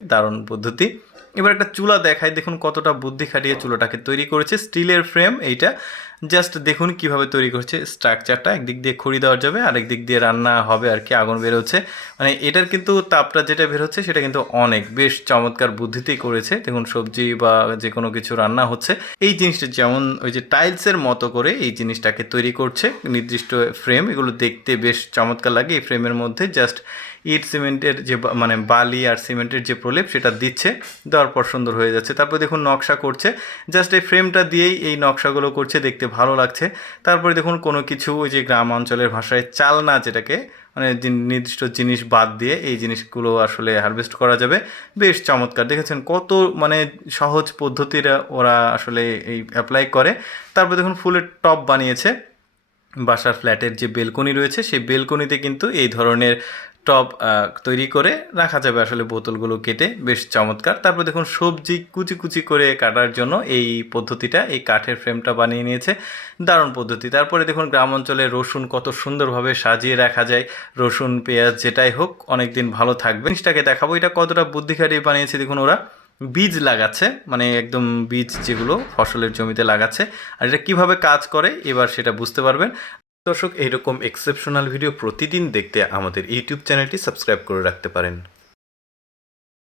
দারুণ পদ্ধতি। এবার একটা চুলা দেখাই, দেখুন কতটা বুদ্ধি খাটিয়ে চুলাটাকে তৈরি করেছে। স্টিলের ফ্রেম এইটা, জাস্ট দেখুন কিভাবে তৈরি করছে স্ট্রাকচারটা। একদিক দিয়ে খড়ি দেওয়া যাবে, আরেক দিক দিয়ে রান্না হবে আর কি, আগুন বেরোচ্ছে। মানে এটার কিন্তু তাপটা যেটা বেরোচ্ছে সেটা কিন্তু অনেক বেশ চমৎকার বুদ্ধিতেই করেছে। দেখুন সবজি বা যে কোনো কিছু রান্না হচ্ছে, এই জিনিসটা যেমন ওই যে টাইলসের মতো করে এই জিনিসটাকে তৈরি করছে, নির্দিষ্ট ফ্রেম। এগুলো দেখতে বেশ চমৎকার লাগে। এই ফ্রেমের মধ্যে জাস্ট ইট সিমেন্টের যে মানে বালি আর সিমেন্টের যে প্রলেপ সেটা দিচ্ছে, দেওয়ার পর সুন্দর হয়ে যাচ্ছে। তারপরে দেখুন নকশা করছে, জাস্ট এই ফ্রেমটা দিয়েই এই নকশাগুলো করছে, দেখতে ভালো লাগছে। তারপরে দেখুন কোনো কিছু ওই যে গ্রাম অঞ্চলের ভাষায় চালনা, যেটাকে মানে নির্দিষ্ট জিনিস বাদ দিয়ে এই জিনিসগুলো আসলে হারভেস্ট করা যাবে। বেশ চমৎকার, দেখেছেন কত মানে সহজ পদ্ধতিরা ওরা আসলে এই অ্যাপ্লাই করে। তারপর দেখুন ফুলের টব বানিয়েছে। বাসার ফ্ল্যাটের যে বেলকনি রয়েছে সেই বেলকনিতে কিন্তু এই ধরনের টব তৈরি করে রাখা যাবে আসলে বোতলগুলো কেটে, বেশ চমৎকার। তারপর দেখুন সবজি কুচি কুচি করে কাটার জন্য এই পদ্ধতিটা, এই কাঠের ফ্রেমটা বানিয়ে নিয়েছে, দারুণ পদ্ধতি। তারপরে দেখুন গ্রাম অঞ্চলে রসুন কত সুন্দরভাবে সাজিয়ে রাখা যায়, রসুন পেঁয়াজ যেটাই হোক অনেক দিন ভালো থাকবে। জিনিসটাকে দেখাবো এটা কতটা বুদ্ধি খাটিয়ে বানিয়েছে। দেখুন ওরা বীজ লাগাচ্ছে, মানে একদম বীজ যেগুলো ফসলের জমিতে লাগাচ্ছে, আর এটা কীভাবে কাজ করে এবার সেটা বুঝতে পারবেন। দর্শক, এইরকম এক্সেপশনাল ভিডিও প্রতিদিন দেখতে আমাদের ইউটিউব চ্যানেলটি সাবস্ক্রাইব করে রাখতে পারেন।